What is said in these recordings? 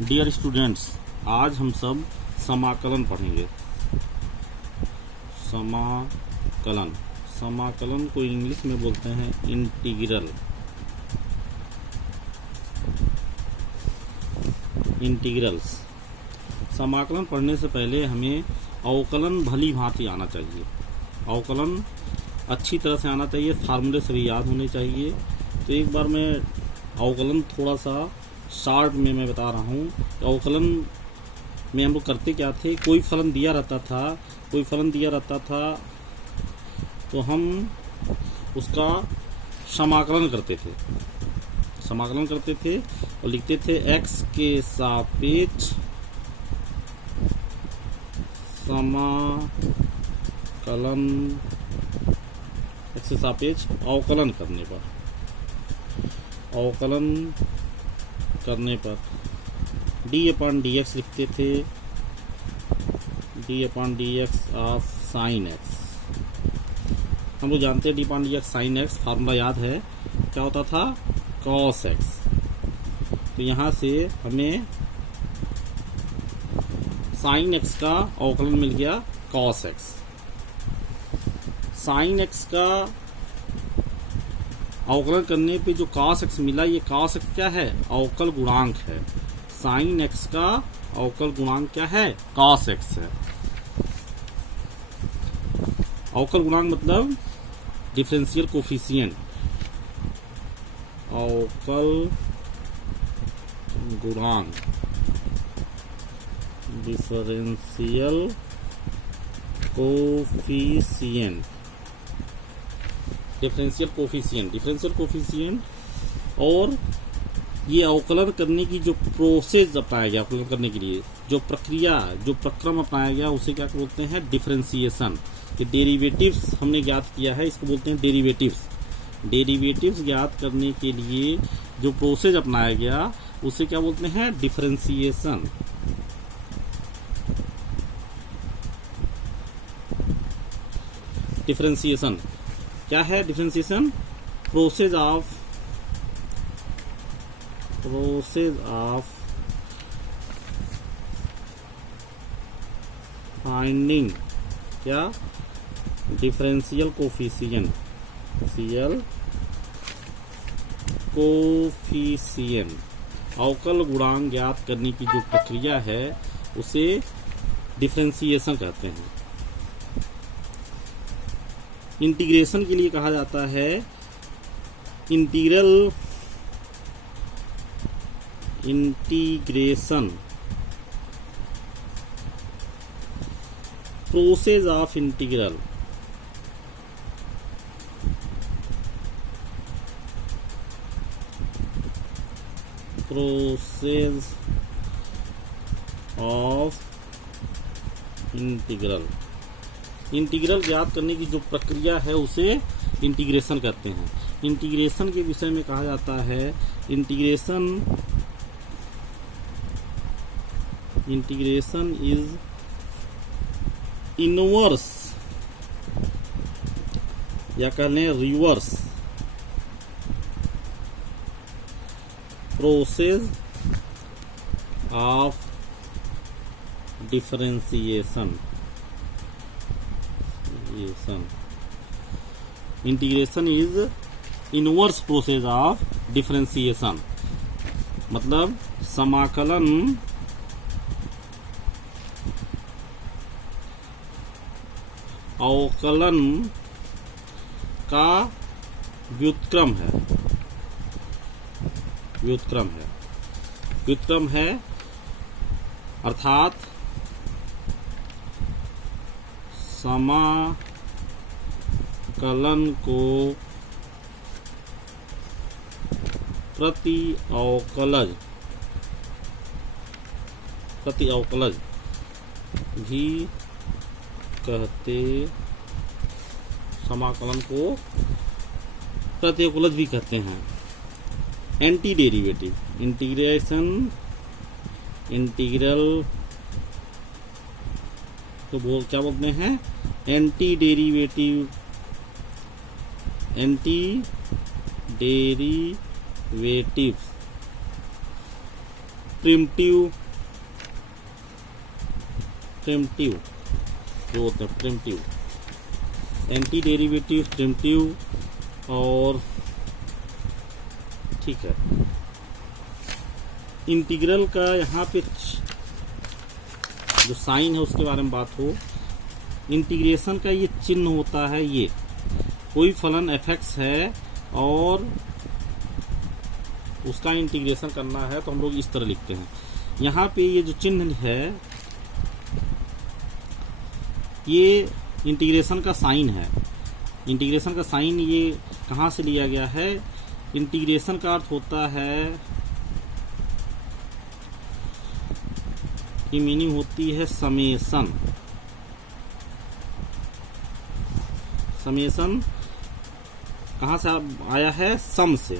Dear students, आज हम सब समाकलन पढ़ेंगे। समाकलन समाकलन को इंग्लिश में बोलते हैं इंटीग्रल। इंटीग्रल्स। समाकलन पढ़ने से पहले हमें अवकलन भली भांति आना चाहिए। अवकलन अच्छी तरह से आना चाहिए, फार्मूले सभी याद होने चाहिए। तो एक बार मैं अवकलन थोड़ा सा शॉर्ट में मैं बता रहा हूँ। अवकलन में हम लोग करते क्या थे, कोई फलन दिया रहता था तो हम उसका समाकलन करते थे और लिखते थे x के सापेक्ष समाकलन, x के सापेक्ष अवकलन करने पर d/dx लिखते थे, d/dx ऑफ साइन x। हम लोग जानते हैं d/dx साइन x फार्मूला याद है, क्या होता था, cos x। तो यहाँ से हमें साइन x का अवकलन मिल गया cos x। साइन x का अवकलन करने पे जो cos x मिला, ये cos x क्या है, अवकल गुणांक है। साइन x का अवकल गुणांक क्या है, cos x है। अवकल गुणांक मतलब डिफरेंशियल कोफिशिएंट। अवकल गुणांक, डिफरेंशियल कोफिशिएंट, डिफरेंशियल कोफिशिएंट। और ये अवकलन करने की जो प्रोसेस अपनाया गया, अवकलन करने के लिए जो प्रक्रिया, जो प्रक्रम अपनाया गया, उसे क्या बोलते हैं, डिफरेंशिएशन। ये डेरिवेटिव्स हमने ज्ञात किया है, इसको बोलते हैं डेरिवेटिव्स। डेरिवेटिव्स ज्ञात करने के लिए जो प्रोसेस अपनाया गया, उसे क्या बोलते हैं, डिफरेंशिएशन। डिफरेंशिएशन क्या है, डिफरेंशिएशन प्रोसेस ऑफ फाइंडिंग क्या, डिफरेंशियल कोफिशिएंट, अवकल गुणांक ज्ञात करने की जो प्रक्रिया है, उसे डिफरेंशिएशन कहते हैं। इंटीग्रेशन के लिए कहा जाता है integration, process of integral. Process of integral ज्ञात करने की जो प्रक्रिया है, उसे इंटीग्रेशन कहते हैं। इंटीग्रेशन के विषय में कहा जाता है, इंटीग्रेशन इज इनवर्स या कह लें reverse process of differentiation. Integration is inverse process of differentiation, मतलब समाकलन अवकलन का व्युत्क्रम है, अर्थात समाकलन को प्रति अवकलज भी कहते, समाकलन को प्रति अवकलज भी कहते हैं। एंटी डेरिवेटिव, इंटीग्रल तो क्या बोलते हैं, एंटी डेरिवेटिव्स प्रिमिटिव जो होते हैं प्रिमिटिव, एंटी डेरिवेटिव प्रिमिटिव, और ठीक है इंटीग्रल का यहाँ पे जो साइन है उसके बारे में बात हो। इंटीग्रेशन का ये चिन्ह होता है, ये कोई फलन fx है और उसका इंटीग्रेशन करना है तो हम लोग इस तरह लिखते हैं। यहाँ पे ये जो चिन्ह है ये इंटीग्रेशन का साइन है। इंटीग्रेशन का साइन ये कहाँ से लिया गया है? इंटीग्रेशन का अर्थ होता है की मीनिंग होती है समेशन। समेशन कहाँ से आया है? सम से।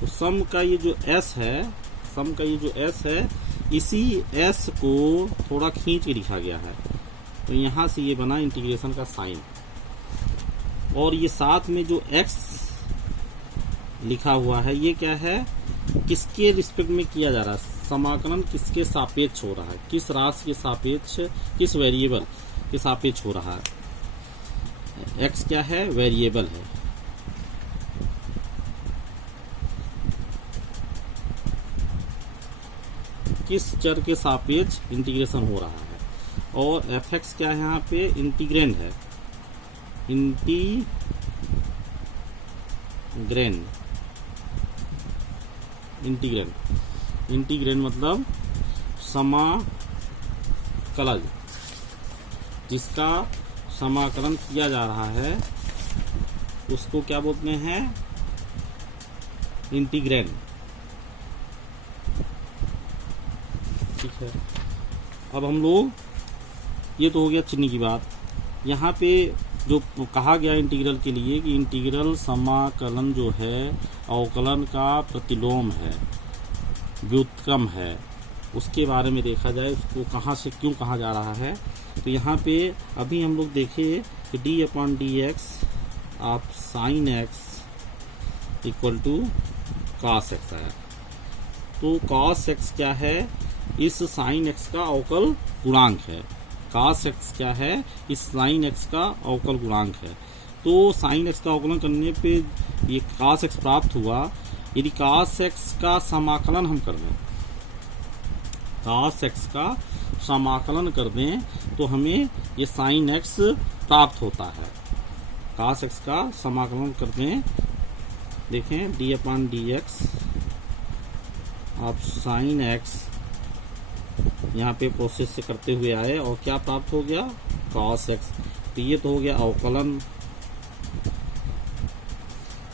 तो सम का ये जो s है, सम का ये जो s है, इसी s को थोड़ा खींच के लिखा गया है, तो यहाँ से ये बना इंटीग्रेशन का साइन। और ये साथ में जो x लिखा हुआ है ये क्या है? किसके रिस्पेक्ट में किया जा रहा है? समाकलन किसके सापेक्ष हो रहा है? किस राशि के सापेक्ष, किस वेरिएबल के सापेक्ष हो रहा है? x क्या है? वेरिएबल है। किस चर के सापेक्ष इंटीग्रेशन हो रहा है? और fx क्या है? यहाँ पे इंटीग्रेंड है। इंटीग्रेंड मतलब समाकलन, जिसका समाकलन किया जा रहा है उसको क्या बोलते हैं? इंटीग्रेंड। ठीक है, अब हम लोग, ये तो हो गया चिन्ह की बात। यहाँ पे जो कहा गया इंटीग्रल के लिए कि इंटीग्रल समाकलन जो है अवकलन का प्रतिलोम है, व्युत्क्रम है, उसके बारे में देखा जाए, उसको कहाँ से क्यों कहा जा रहा है। तो यहाँ पे अभी हम लोग देखें कि d/dx of sine x equal to cos x आया। तो cos x क्या है? इस साइन x का अवकल गुणांक है। cos x क्या है? इस साइन x का अवकल गुणांक है। तो साइन x का अवकलन करने पे ये cos x प्राप्त हुआ। यदि cos x का समाकलन हम कर दें, cos x का समाकलन कर दें तो हमें ये साइन x प्राप्त होता है। cos x का समाकलन कर दें, देखें d/dx ऑफ साइन x, यहाँ पे प्रोसेस से करते हुए आए और क्या प्राप्त हो गया? cos x। तो ये तो हो गया अवकलन।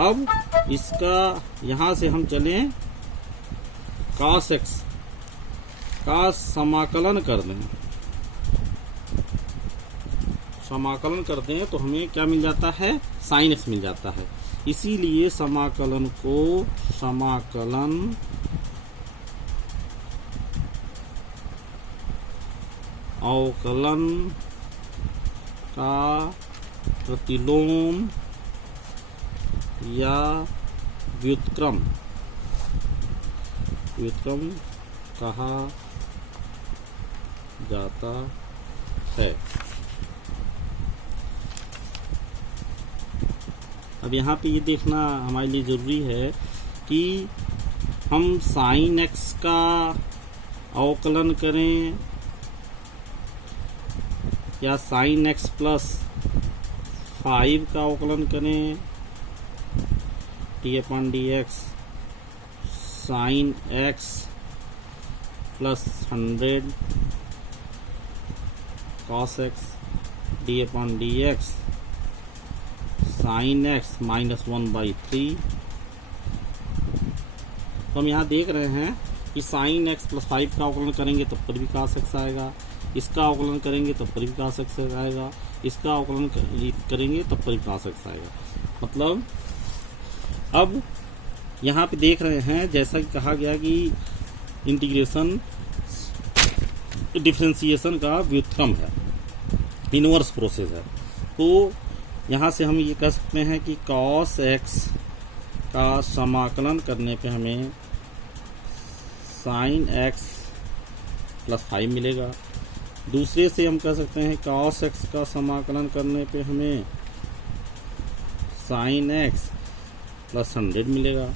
अब इसका यहाँ से हम चलें cos x का समाकलन कर दें, समाकलन कर दें तो हमें क्या मिल जाता है? साइन x मिल जाता है। इसीलिए समाकलन को समाकलन अवकलन का प्रतिलोम या व्युत्क्रम कहा जाता है। अब यहाँ पे ये देखना हमारे लिए जरूरी है कि हम साइन x का अवकलन करें या साइन x प्लस 5 का अवकलन करें, d/dx sine x plus 100 cos x d/dx sine x minus 1/3। तो हम यहाँ देख रहे हैं कि साइन x प्लस 5 का अवकलन करेंगे तब पर भी cos x आएगा, इसका अवकलन करेंगे तब पर भी cos x आएगा, इसका अवकलन करेंगे तब पर भी cos x आएगा। मतलब अब यहाँ पे देख रहे हैं जैसा कि कहा गया कि इंटीग्रेशन डिफरेंशिएशन का व्युत्क्रम है, इनवर्स प्रोसेस है। तो यहाँ से हम ये कह सकते हैं कि cos x का समाकलन करने पे हमें साइन एक्स प्लस 5 मिलेगा। दूसरे से हम कह सकते हैं cos x का समाकलन करने पे हमें साइन एक्स प्लस 100 मिलेगा।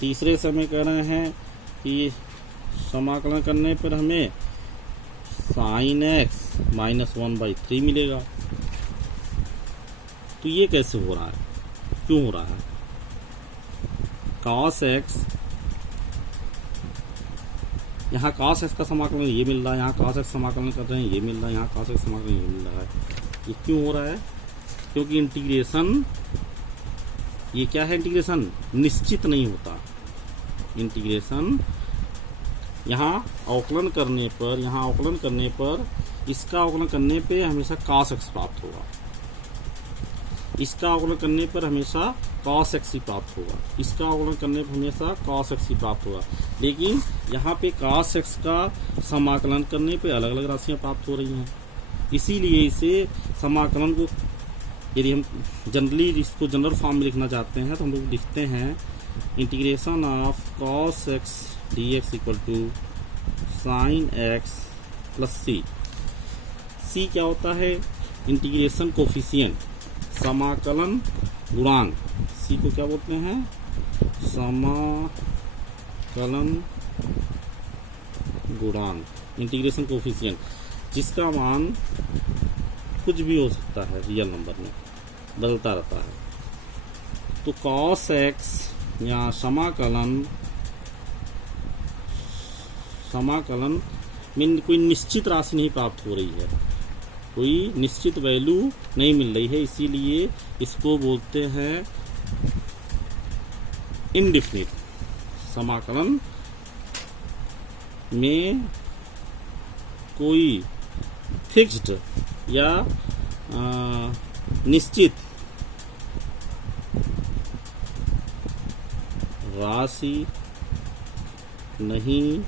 तीसरे से हमें कह रहे हैं कि समाकलन करने पर हमें साइन एक्स माइनस 1/3 मिलेगा। तो ये कैसे हो रहा है, क्यों हो रहा है? cos x, यहाँ cos x का समाकलन ये मिल रहा है, यहाँ cos x समाकलन कर रहे हैं ये मिल रहा है, यहाँ cos x समाकलन ये मिल रहा है। ये क्यों हो रहा है? क्योंकि इंटीग्रेशन, ये क्या है, इंटीग्रेशन निश्चित नहीं होता। इंटीग्रेशन यहाँ अवकलन करने पर इसका अवकलन करने पे हमेशा cos x प्राप्त होगा, इसका अवकलन करने पर हमेशा cos x ही प्राप्त होगा, इसका अवकलन करने पर हमेशा cos x ही प्राप्त होगा। लेकिन यहाँ पे cos x का समाकलन करने पे अलग अलग राशियाँ प्राप्त हो रही हैं। इसीलिए इसे समाकलन को, यदि हम जनरली इसको जनरल फॉर्म में लिखना चाहते हैं तो हम लोग लिखते हैं integration of cos x dx equal to sine x plus c क्या होता है? इंटीग्रेशन कोफिशिएंट, समाकलन गुणांक। c को क्या बोलते हैं? समाकलन गुणांक, इंटीग्रेशन कोफिशिएंट, जिसका मान कुछ भी हो सकता है, रियल नंबर में बदलता रहता है। तो cos x या समाकलन में कोई निश्चित राशि नहीं प्राप्त हो रही है, कोई निश्चित वैल्यू नहीं मिल रही है, इसीलिए इसको बोलते हैं इनडिफिनिट। समाकलन में कोई फिक्स्ड या निश्चित राशि नहीं